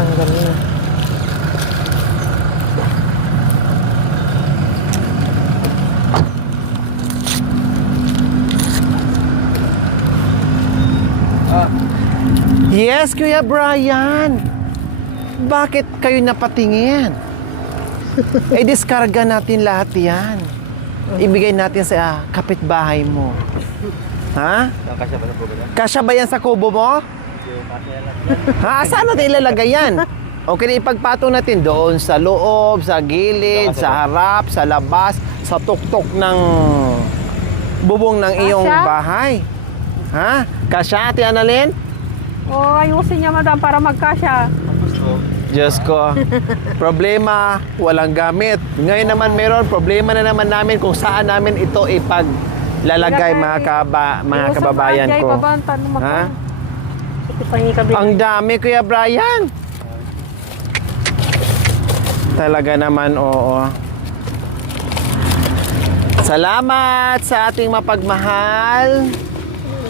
Tanggal na. Yes, Kuya Brian. Bakit kayo napatingin? Diskarga natin lahat yan. Ibigay natin sa kapitbahay mo. Ha? Kasya ba sa kubo yan? Kasya ba yan sa kubo mo? Kasya yan lang. Ha? Saan natin ilalagay yan? Okay, ipagpatong natin doon sa loob, sa gilid, sa harap, sa labas, sa tuktok ng bubong ng iyong Kasya? bahay. Ha? Kasya, Ate Annalyn? Oh, ayusin niya, madam, para magkasya. Diyos ko. Problema, walang gamit. Ngayon naman meron, problema na naman namin kung saan namin ito ipaglalagay mga kababayan ko. Ha? Ang dami, Kuya Brian. Talaga naman, oo. Salamat sa ating mapagmahal,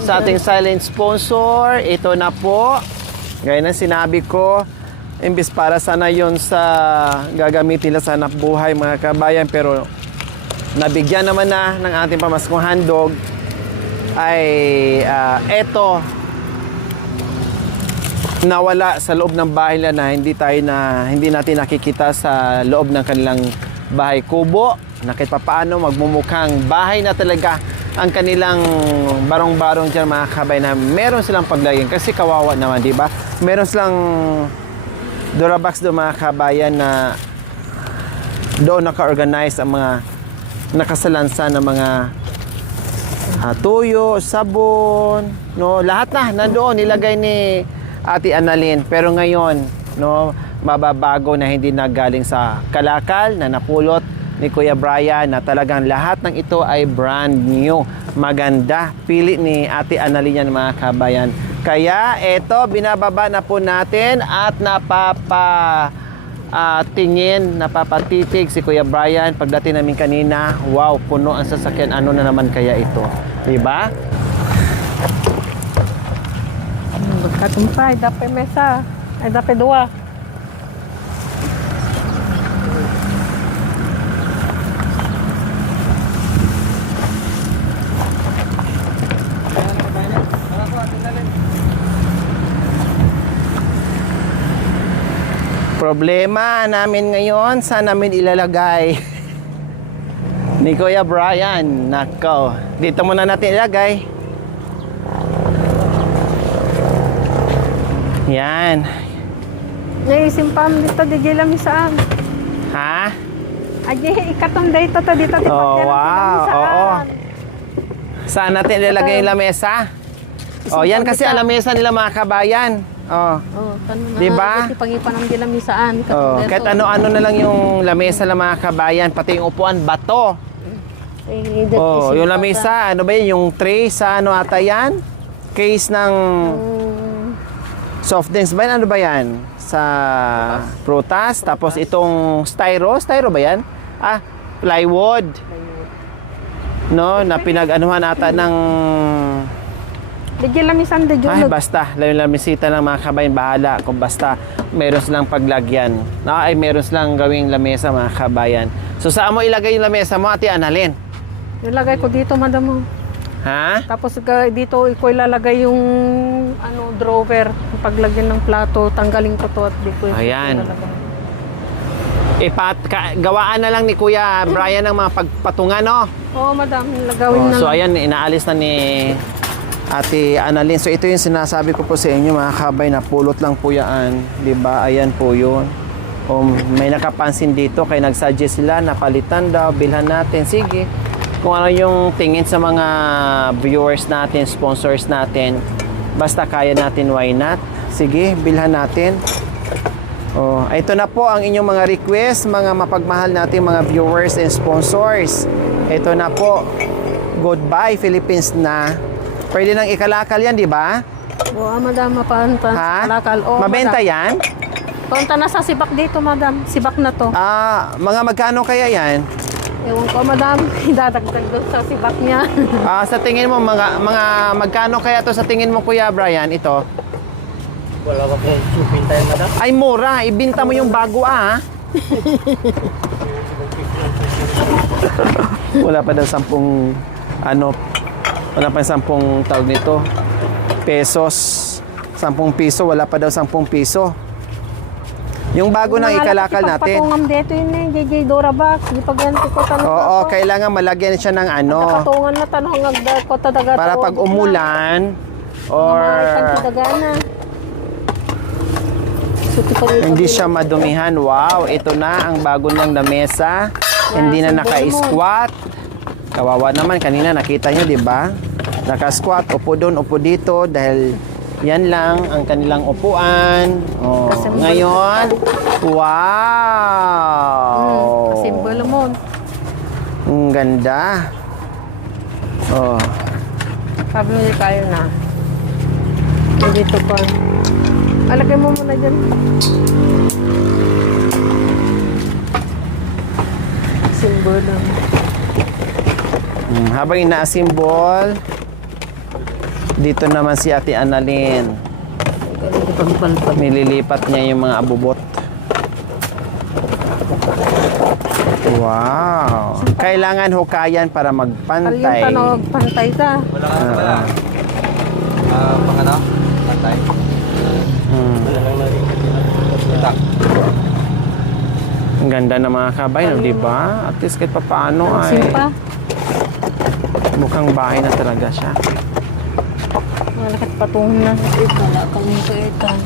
sa ating silent sponsor. Ito na po. Gaya ng sinabi ko, imbis para sana yon sa gagamitin nila sa hanap buhay mga kabayan, pero nabigyan naman na ng ating pamaskong handog ay eto nawala sa loob ng bahay nila na hindi natin nakikita sa loob ng kanilang bahay kubo na kahit papaano magmumukhang bahay na talaga ang kanilang barong-barong dyan mga kabayan, na meron silang paglagyan kasi kawawa naman, di ba? Meron silang Durabox doon mga kabayan na doon naka-organize ang mga nakasalansan ng mga tuyo, sabon, no, lahat na nandoon nilagay ni Ate Annalyn. Pero ngayon, no, mababago na hindi nagaling sa kalakal na napulot ni Kuya Brian, na talagang lahat ng ito ay brand new. Maganda. Pili ni Ate Annalyn yan mga kabayan. Kaya ito, binababa na po natin at napapatitig si Kuya Brian. Pagdating namin kanina, wow, puno ang sasakyan. Ano na naman kaya ito? Diba? Magkatumpay, dapat mesa. Ay, dapat dua. Problema namin ngayon, saan namin ilalagay ni Kuya Brian? Nako, dito muna natin ilagay. Yan. Naisimpam dito, di lang saan. Ha? Ay, ikatong dito to dito. Oh, wow. Oo. Saan natin ilalagay yung lamesa? Oh, yan kasi ang lamesa nila mga kabayan. Oh. Oh, Diba? Pangipan ng dilam saan. Oh, kahit ano-ano na lang yung lamesa ng mga kabayan, pati yung upuan, bato. Oh, yung lamesa, ano ba yun? Yung tray sa ano ata yan? Case ng soft drinks ba yan? Ano ba yan? Sa prutas. Tapos itong styro ba yan? Ah, plywood. No, na pinag-anuhan ata ng... Di lamisan de Ay, basta. Yung lamisita ng mga kabayan, bahala. Kung basta, meron silang paglagyan. No, ay, meron silang gawing lamesa mga kabayan. So, saan mo ilagay yung lamesa mo, Ate Annalyn? Nilagay ko dito, madam. Ha? Tapos dito ko ilalagay yung drawer, yung paglagyan ng plato, tanggalin ko to at di ko Ayan. Gawaan na lang ni Kuya Brian ng mga pagpatungan, no? Oo, madam, lagawin na So, lang. ayan, inaalis na ni Ate Annalyn. So, ito yung sinasabi ko po sa inyo, mga kabay, na pulot lang po yan. Diba? Ayan po yun. O, may nakapansin dito, kaya nagsuggest sila, napalitan daw, bilhan natin. Sige. Kung ano yung tingin sa mga viewers natin, sponsors natin, basta kaya natin, why not? Sige, bilhan natin. Oh, ito na po ang inyong mga request, mga mapagmahal natin mga viewers and sponsors. Ito na po. Goodbye Philippines na. Pwede nang ikalakal yan, di ba? Oo, madam, mapanta. Ha? Kalakal. Oo, Mabenta madam. yan? Punta na sa sibak dito, madam. Sibak na to. Ah, mga magkano kaya yan? Ewan ko, madam. Idadagdag doon sa sibak niya. Sa tingin mo, mga magkano kaya to sa tingin mo, Kuya Brian, ito? Wala pa pong supin tayo madam. Ay, mura. Ibinta mo yung bago, ah. Wala pa daw 10, wala pa 10 tawag nito, pesos. 10 piso, wala pa daw 10 piso. Yung bago na ikalakal natin. Patungan dito yun eh, JJ Dorabox. Di pag ganito ko tanong Oo, kailangan malagyan siya ng Nakatungan na tanong agda ko tadaga. para pag umulan or hindi siya madumihan. Wow, ito na ang bago niyang lamesa. Hindi na naka-squat. Kawawa naman, kanina nakita niyo, di ba? Naka-squat, upo doon, upo dito dahil yan lang ang kanilang upuan. Oh, ngayon, wow! Simbolo mo. Ang ganda. Oh. Sabi mo kayo na. Dito pa. Alagay mo muna dyan. Simbolo. Habang ina-assemble, dito naman si Ate Annalyn. Nililipat niya yung mga abubot. Wow! Kailangan hukayan para magpantay. Alin pa pantay ka. Wala ka na pala. Pang ano? Pantay. Wala lang natin. Tak. Ang ganda ng mga kabay, no, di ba? At least kahit papaano ay Simpa. mukhang bahay na talaga siya. Malakat patungan na. Wala kami kaitan.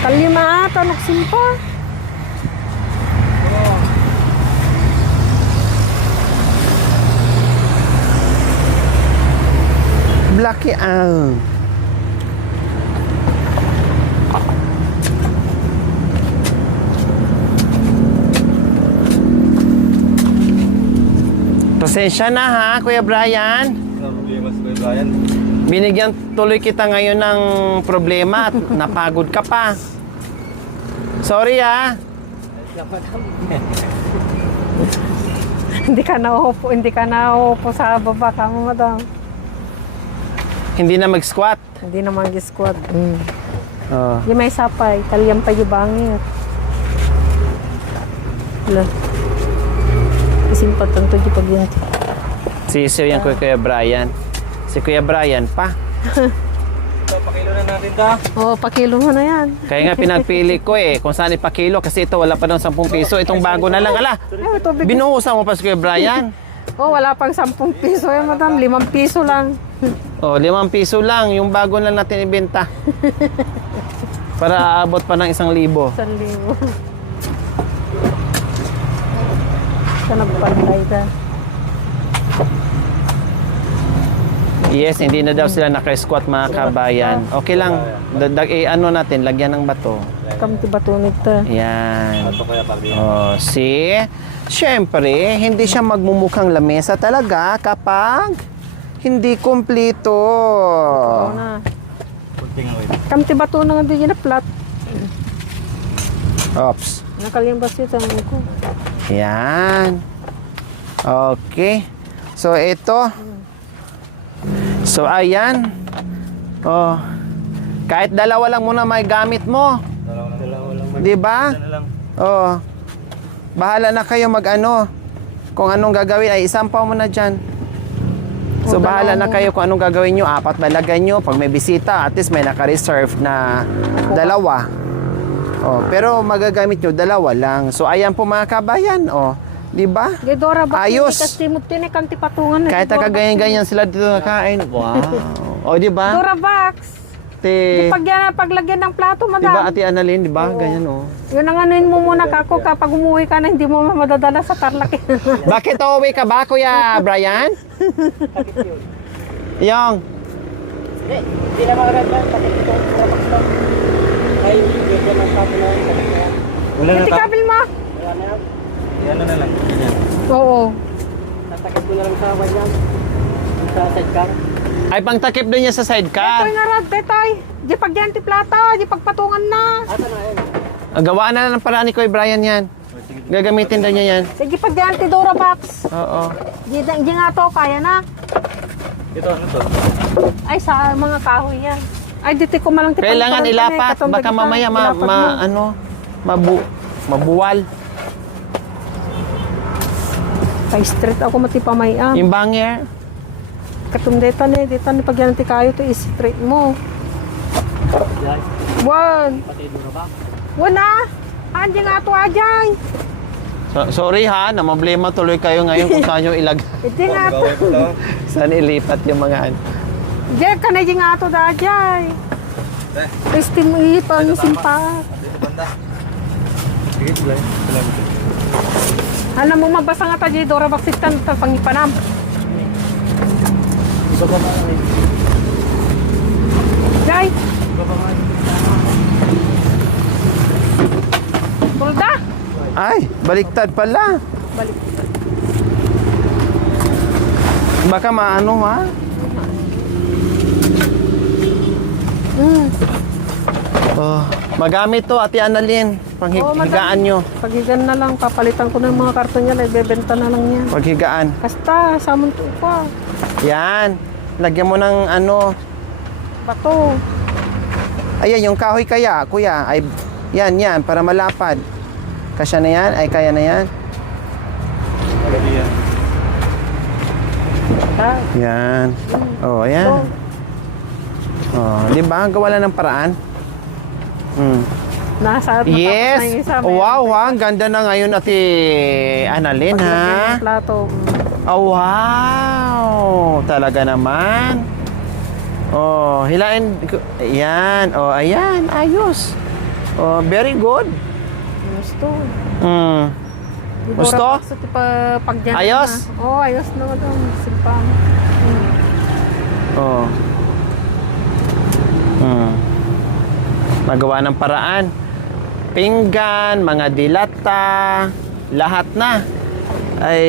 Kalima ata, nagsimpa. Blacky ang. Pasensya na ha, Kuya Brian. Wala problema sa Kuya Brian. Binigyan tuloy kita ngayon ng problema at napagod ka pa. Sorry ha. Hindi ka nauupo sa baba ka mo, madam. Hindi na mag-squat. Hindi na mag-squad. Oh. Yung may sapay, talyang pa yung bangit. Wala. Isimpat tanto di pag yun. Sisiw yan Kuya Brian. Si Kuya Brian pa. So, pakilo na natin ta. Oo, pakilo mo na yan. Kaya nga pinagpili ko eh kung saan ipakilo kasi ito wala pa daw 10 piso. Itong bago na lang. Ala, Ay, tubig. binuhusan mo pa si Kuya Brian. Oh, wala pang 10 piso yan, madam. 5 piso lang. Oh, 5 piso lang. Yung bago na natin ibenta. Para aabot pa ng 1,000. 1,000. Sa nagpantay ka. Yes, hindi na daw sila naka-squat mga kabayan. Okay lang. Ano natin, lagyan ng bato. Kamti batunit ta. Yan. Ito Kuya Barbie. Oh, see? Siyempre, hindi siya magmumukhang lamesa talaga kapag hindi kumpleto. Oo na. Kunting away. Kamti bato na nga din yun na flat. Oops. Nakalimbas yun sa mga ko. Yan. Okay. So, ito. So, ayan. Oh. Kahit dalawa lang muna may gamit mo. Dalawa lang. Di ba? Dalawa lang. Oh. Bahala na kayo mag-ano. Kung anong gagawin, ay isampaw mo na dyan. So, bahala na kayo kung anong gagawin nyo. 4 balagay nyo. Pag may bisita, at least may naka-reserve na 2. Oh, pero magagamit nyo 2 lang. So, ayan po mga kabayan. Oh. Di ba? Gedora ba? Ayos. Kasi mo tinay kamti patungan. Kahit nakaganyan-ganyan sila dito nakain. Wow. O, di ba? Dora box. Te, Paglagyan ng plato, di ba madam. Ate Annalyn, di ba? Ganyan, oh. Yun ang anuin mo muna kako kapag umuwi ka na hindi mo madadala sa Tarlac. Bakit uuwi ka ba, Kuya Brian? Yung. Hindi na maganda. Bakit ito? Trabax lang. Ay, yun ang sabi na yun. Wala na ta. Tikabil mo. Wala na yan. Yan na lang. Yan. Oo. Tatakit ko na lang sa wayan. Sa sidecar. Ay, pangtakip doon niya sa Toy sidecar. nga rad, tetoy. Di pagyanti plata, di pagpatungan na. Asa na yan? Gawaan na ng paraan ni Kuya Brian yan. Gagamitin daw niya yan. Sige pagyanti Dora box. Oo. Di nga to, kaya na. Ito, ano to? Ay, sa mga kahoy yan. Ay, dito ko malang Kailangan ilapat. Baka mamaya mabuwal. Ay, straight ako matipamayam. Yung banger. Katundetan detan pag yan kayo to straight mo. Yan. Wan. Pati duro ba? Wana. Andi nga to ajay. Sorry ha, na problema tuloy kayo ngayon kung saan yung ilag. Iti nga to. Saan ilipat yung mga Jay, kanay di nga to da ajay. Pesti mo ipang simpa. Sige, tulay. Alam mo mabasa nga ta jay dora baksitan ta pangipanam. Iba ba ba? Jay, Iba ba ba? bulda. Ay, baliktad pala. Balik. Baka maano ha? Oh, magamit to, Ate Annalyn. Panghigaan nyo. Paghigan na lang, papalitan ko ng mga karton niya, ibebenta na lang yan. Paghigaan. Kasta, samon to pa. Yan. Lagyan mo ng ano. Bato. Ayan, yung kahoy kaya, kuya. Ay, yan, para malapad. Kasya na yan? Ay, kaya na yan? Magabi yan. Ah, Yan. Oh, ayan. Oh, di ba? Gawa lang ng paraan. nasa matapos na yung Yes. isa. Wow, ha. Ang ganda na ngayon, Ate Annalyn, Paglagyan ha? ng plato. Oh, wow. Talaga naman. Oh, hilain. Yan. Oh, ayan. Ayos. Oh, very good. Gusto. Gusto? Pagyan Ayos? Na. Oh, ayos na ito. Simpang. Oh. Nagawa ng paraan. Pinggan, mga dilata, lahat na. Ay,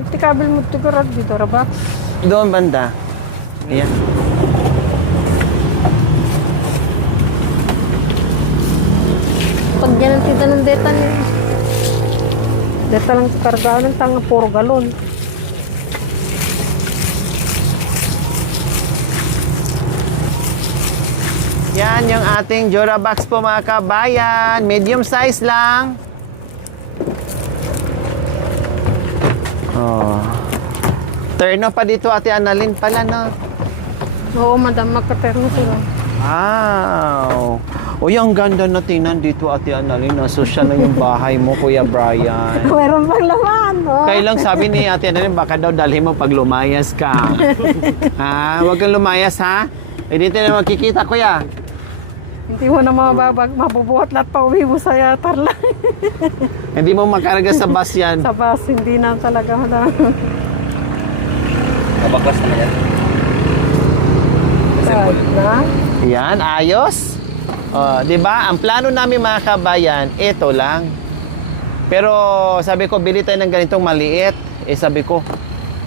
Iti kabil mo ito karag dito, Rabak. doon banda. Ayan. Pagyan ang tinta ng detan eh. Deta lang kargaan ng tanga, puro galon. Yan yung ating Durabox po mga kabayan. Medium size lang. Oh. Terno pa dito, Ate Annalyn pala, no? Oo, madam, magkaterno sila. Wow! Uy, ang ganda na tingnan dito, Ate Annalyn. Social na yung bahay mo, Kuya Brian. Meron pang laman, oh. Kaya lang sabi ni Ate Annalyn, baka daw dalhin mo pag lumayas ka. Ha? Huwag kang lumayas, ha? Eh, dito na makikita, Kuya. Hindi mo na mabubuhat lahat pa uwi mo sa yatar lang. Hindi mo makarga sa bus yan. Sa bus, hindi na talaga madam. Kabaklas na yan. Na? Yan, ayos. Oh, 'di ba? Ang plano namin mga kabayan, ito lang. Pero sabi ko, bili tayo ng ganitong maliit. Eh sabi ko,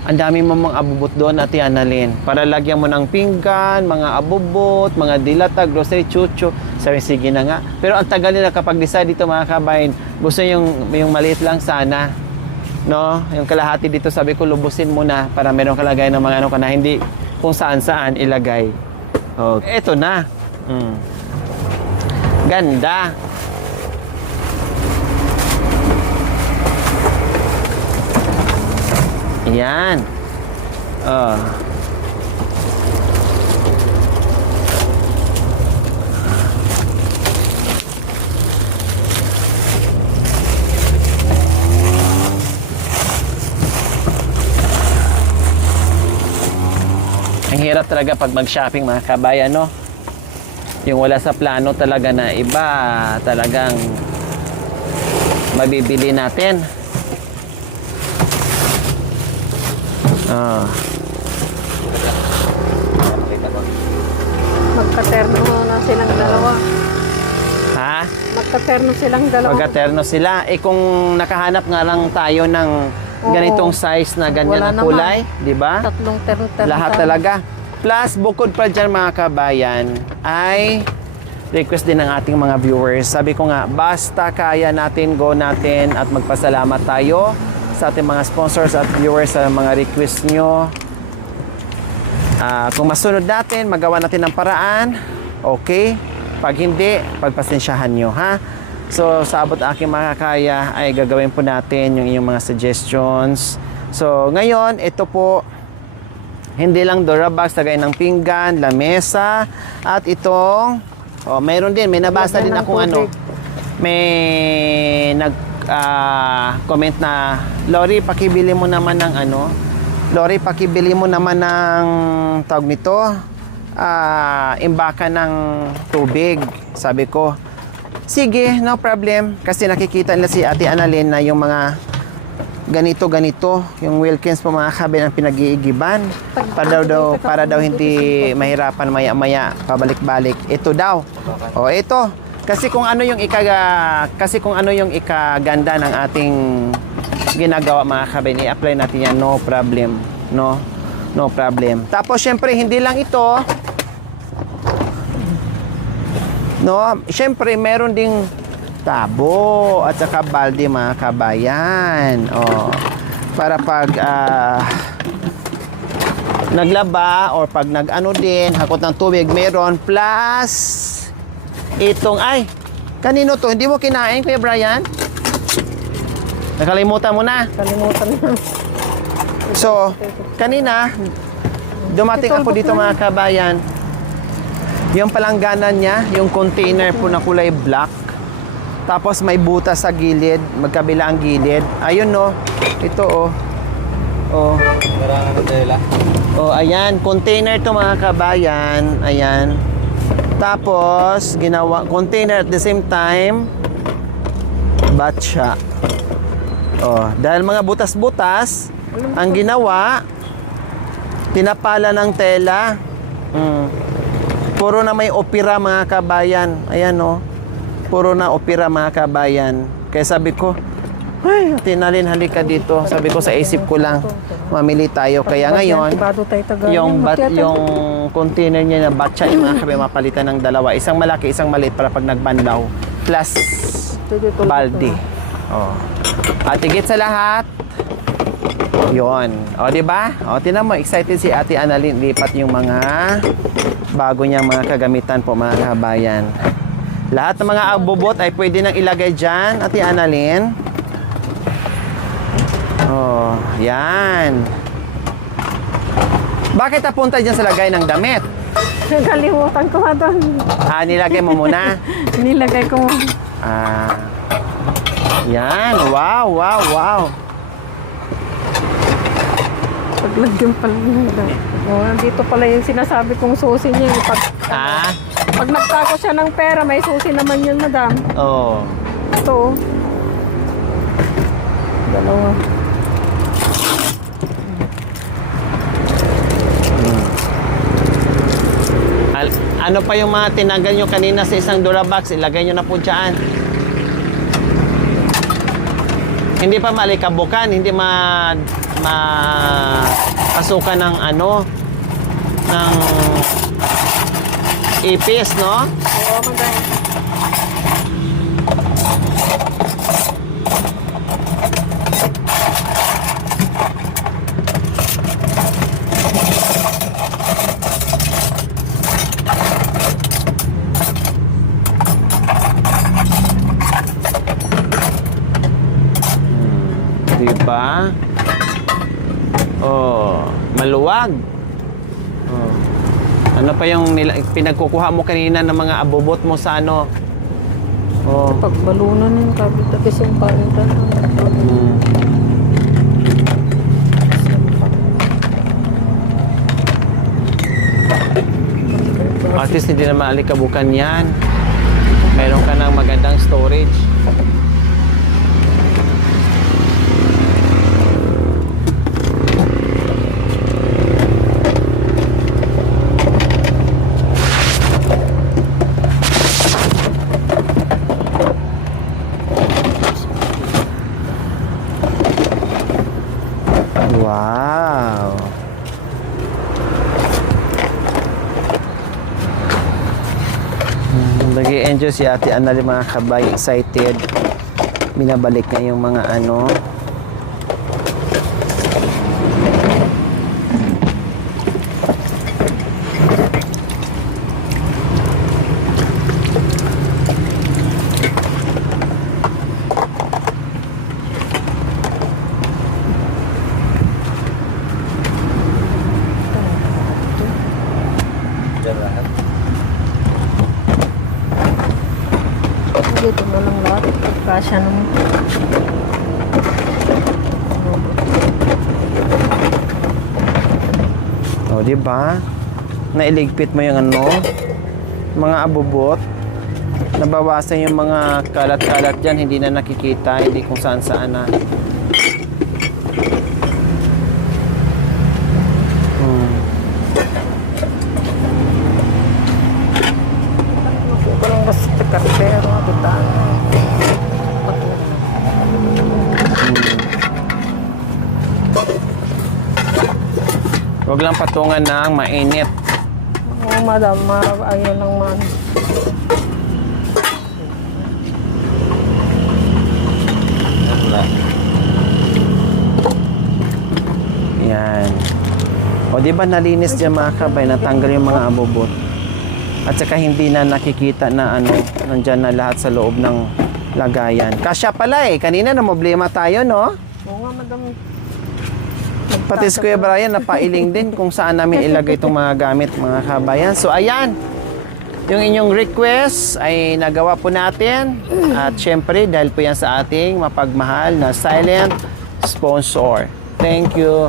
ang dami mo mga abubot doon, Ate Annalyn. Para lagyan mo ng pinggan, mga abubot, mga dilata, grocery, chucho. Sabi, sige na nga. Pero ang tagal nila kapag decide dito mga kabayan, gusto yung maliit lang sana. No? Yung kalahati dito, sabi ko, lubusin mo na para meron kalagay ng mga ano ka na hindi kung saan-saan ilagay. Oh, eto na. Ganda. Yan. Oh. Ang hirap talaga pag mag-shopping mga kabayan, no? Yung wala sa plano talaga na iba, talagang mabibili natin. Ah. Magkaterno na silang dalawa. Ha? Magkaterno silang dalawa. Magaterno sila. Eh kung nakahanap nga lang tayo ng ganitong size na ganyan Wala ang naman. kulay, di ba? Tatlong terno. Lahat talaga. Plus, bukod pa dyan mga kabayan, ay request din ng ating mga viewers. Sabi ko nga, basta kaya natin, go natin at magpasalamat tayo sa ating mga sponsors at viewers sa mga request nyo. Kung masunod natin, magawa natin ng paraan, okay. Pag hindi, pagpasensyahan nyo, ha? So, sa abot aking makakaya, ay gagawin po natin yung inyong mga suggestions. So, ngayon, ito po, hindi lang Durabox, tagay ng pinggan, lamesa, at itong, mayroon din, may nabasa din Lagyan ng akong ano, tubig. may comment na, Lori, pakibili mo naman ng ano, Lori, pakibili mo naman ng, tawag nito, imbaka ng tubig. Sabi ko, sige, no problem. Kasi nakikita nila si Ate Annalyn na yung mga ganito, yung Wilkins po mga kabin ang pinag-iigiban. Para daw hindi mahirapan maya-maya, pabalik-balik. Ito daw. O, ito. Kasi kung ano yung ikaganda ng ating ginagawa mga kabin, i-apply natin yan, no problem. No problem. Tapos syempre hindi lang ito. No, syempre meron ding tabo at saka balde mga kabayan. Para pag naglaba or pag nag-ano din, hakot ng tubig meron plus itong kanino to? Hindi mo kinain, Kuya Brian? Nakalimutan mo na. Kalimutan na. So, kanina, dumating ako dito mga kabayan. Yung palangganan niya, yung container po na kulay black. Tapos may butas sa gilid, magkabila ang gilid. Ayun no, ito Maraming ng tela. Ayan, container to mga kabayan. Ayan. Tapos, ginawa, container at the same time, batcha. Dahil mga butas-butas, ang ginawa, tinapala ng tela. Puro na may opera mga kabayan. Ayan puro na opera mga kabayan. Kaya sabi ko, ay, Ate Annalyn, halika dito. Sabi ko sa isip ko lang, mamili tayo. Kaya ngayon, yung container niya na batcha, yung mga kabayan, mapalitan ng dalawa. Isang malaki, isang maliit para pag nagbandaw. Plus, balde. At higit sa lahat, yon. Di ba? Tinan mo, excited si Ate Annalyn lipat yung mga bago niyang mga kagamitan po mga kabayan. Lahat ng mga abobot ay pwede nang ilagay dyan, Ate Annalyn. Yan. Bakit napunta dyan sa lagay ng damit? Kalimutan ko nga doon. Nilagay mo muna? Nilagay ko mo. Yan. Wow. Paglagyan pala nila. Dito pala yung sinasabi kong susi niya. Pag nagtako siya ng pera, may susi naman yun, madam. Ito. Dalawa. Ano pa yung mga tinagal nyo kanina sa isang Durabox, ilagay nyo na po dyan. Hindi pa malikabukan, hindi pasukan ng ng ipis, no? Oo, madam. Diba? Maluwag. Ano pa yung pinagkukuha mo kanina ng mga abobot mo sa Pagbalunan yung kabit at isang panda. At least hindi na maalikabukan yan. Meron ka ng magandang storage. Wow. Nag-i-enjoy si Ate Annalyn mga kabay, excited. Binabalik niya yung mga Dito na lang lahat. Kasya naman. O, di ba? Nailigpit mo yung ano, mga abubot. Nabawasan yung mga kalat-kalat dyan, hindi na nakikita, hindi kung saan-saan na. Ko lang basta kartero. Kita. Huwag lang patungan ng mainit. Oo, madam. Ayaw lang man. Yan. O di ba nalinis dyan mga kabay, natanggal yung mga abubot. At saka hindi na nakikita na ano, nandyan na lahat sa loob ng lagayan. Kasya pala eh, kanina na problema tayo, no? Oo nga, madam. Pati si Kuya Brian, napailing din kung saan namin ilagay itong mga gamit, mga kabayan. So ayan, yung inyong request ay nagawa po natin. At syempre, dahil po yan sa ating mapagmahal na silent sponsor. Thank you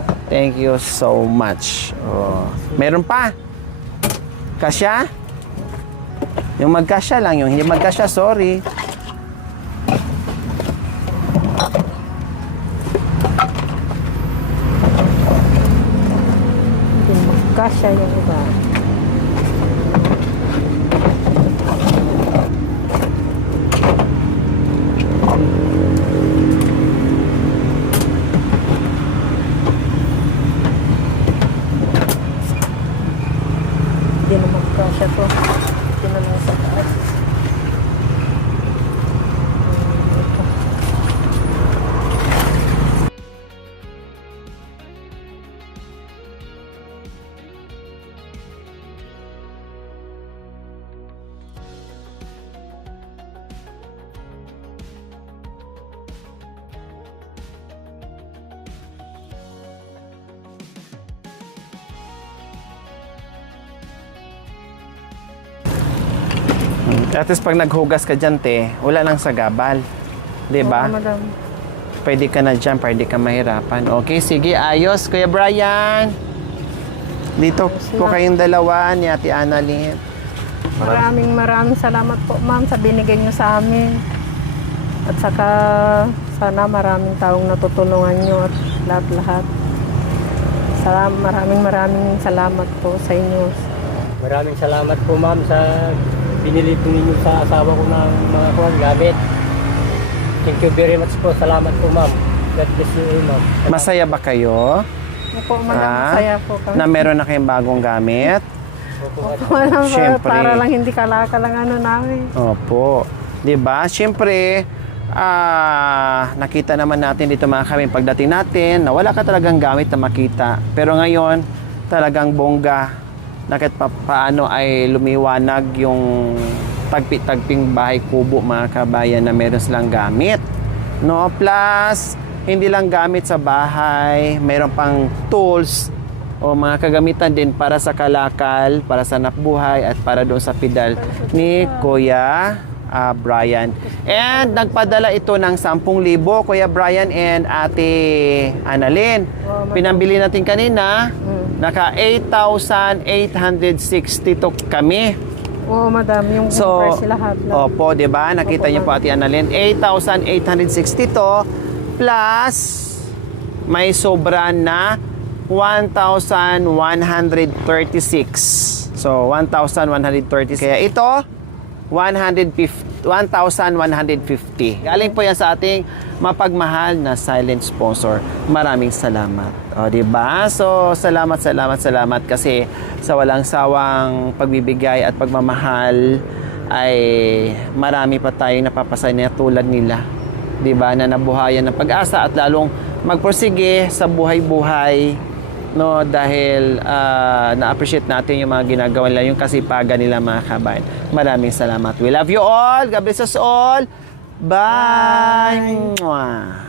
so much. Oh. Meron pa? Kasya? Yung magkasya lang, yung hindi magkasya, sorry. Hindi magkasya yung iba. Hindi na magkasya to. Ito na lang sa taas. Ito. At least pag naghugas ka dyan, te, wala nang sagabal. Diba? Oo, madam. Pwede ka na dyan, pwede ka mahirapan. Okay, sige, ayos. Kuya Brian. Dito po kayong dalawa ni Ate Annalyn. Maraming salamat po, ma'am, sa binigay niyo sa amin. At saka sana maraming taong natutulungan niyo at lahat-lahat. Maraming salamat po sa inyo. Maraming salamat po ma'am sa binili po ninyo sa asawa ko ng mga gamit. Thank you very much po. Salamat po ma'am. God bless you ma'am. Masaya ba kayo? Opo, madam, masaya po kami. Na meron na kayong bagong gamit? Opo, Walang Siyempre. para lang hindi kalaka lang ano namin. Opo. 'Di ba? Siyempre, nakita naman natin dito mga kami pagdating natin na wala ka talagang gamit na makita. Pero ngayon, talagang bongga na kahit paano ay lumiwanag yung tagpi-tagping bahay kubo mga kabayan na meron silang gamit. No? Plus, hindi lang gamit sa bahay, meron pang tools o mga kagamitan din para sa kalakal, para sa napbuhay at para doon sa pedal ni Kuya Brian. And nagpadala ito ng 10,000 Kuya Brian and Ate Annalyn. Pinambili natin kanina, naka 8,860 to kami. Oo, madam, yung price lahat na. Opo, 'di ba? Nakita niyo po Ate Annalyn, 8,860 to plus may sobra na 1,136. So 1,136. Kaya ito 1,150. Galing po yan sa ating mapagmahal na silent sponsor. Maraming salamat. O, diba? So, salamat kasi sa walang sawang pagbibigay at pagmamahal ay marami pa tayong napapasaya na tulad nila. Diba? Na nabuhayan ng pag-asa at lalong magpursige sa buhay-buhay, no, dahil na-appreciate natin yung mga ginagawa nila, yung kasipagan nila mga kabayan. Maraming salamat. We love you all. God bless us all. Bye. Mwah.